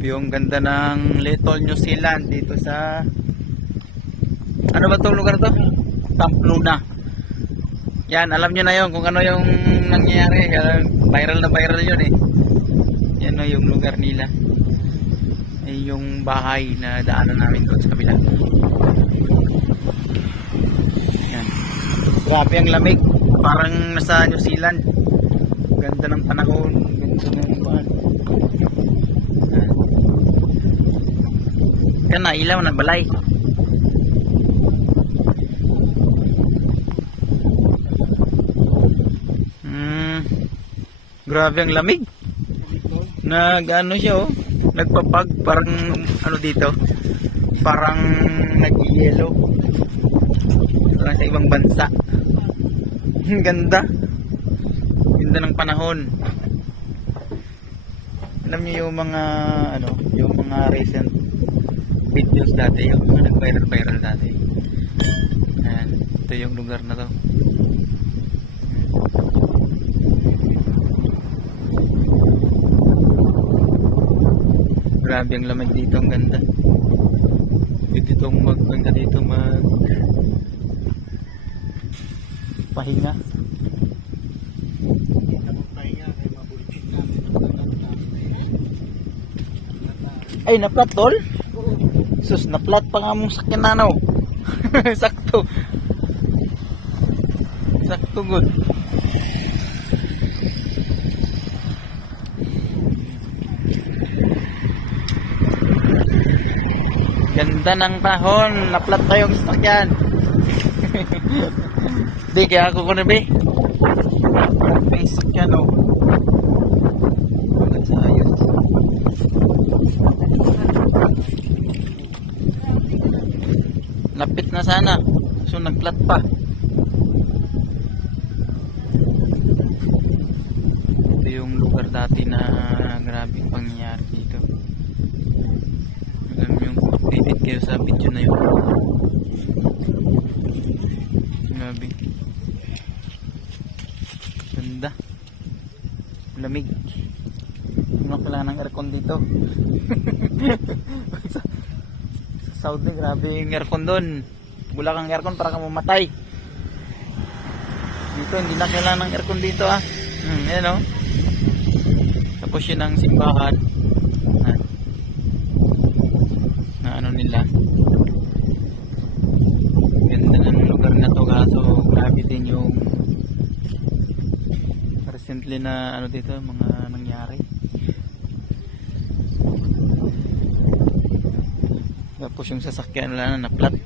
Yung ganda ng Little New Zealand dito sa ano ba itong lugar to? Pamplona. Yan, alam nyo na yun kung ano yung nangyayari. Viral na viral yun eh. Yan o yung lugar nila. Ay yung bahay na daanan namin doon sa kabila. Yan. Grabe ang lamig. Parang nasa New Zealand. Ganda ng panahon. Ganda ng buwan. Yan na, ilaw na balay. Grabe ang lamig. Nag-ano siya oh. Nagpapag parang ano dito. Parang nag-yellow. Parang sa ibang bansa. Ganda. Ganda ng panahon. Alam niyo yung mga ano, yung mga recent videos dati, yung mga nag-viral dati. Ayan, ito yung lugar na to. Grabe ang lamig dito, ang ganda. Dito maganda dito pahinga. Ay, na-flat tol? Sus, na-flat pa nga mong sakyan nanaw. Sakto. Sakto good. Ganda ng panahon, na-flat pa yung sakyan. Di, kaya ako ko na be. Flat pa yung sakyan oh. Hanggang sa ayos. Lapit na sana. So nag-flat pa. Ito yung lugar dati na grabe pangyayari dito. Alam yung updated kayo sa video na yun. Grabe. Ganda. Lamig. Ano kailangan ng aircon dito? Sa Saudi, grabe yung aircon doon. Wala kang aircon para kang mamatay. Dito, hindi na kailangan ng aircon dito ah. Ayan o. Tapos yun ang simbahan. Na ano nila. Ganda ng lugar na to, kaso grabe din yung recently na ano dito, mga nangyari. Tapos yung sasakyan wala na flat.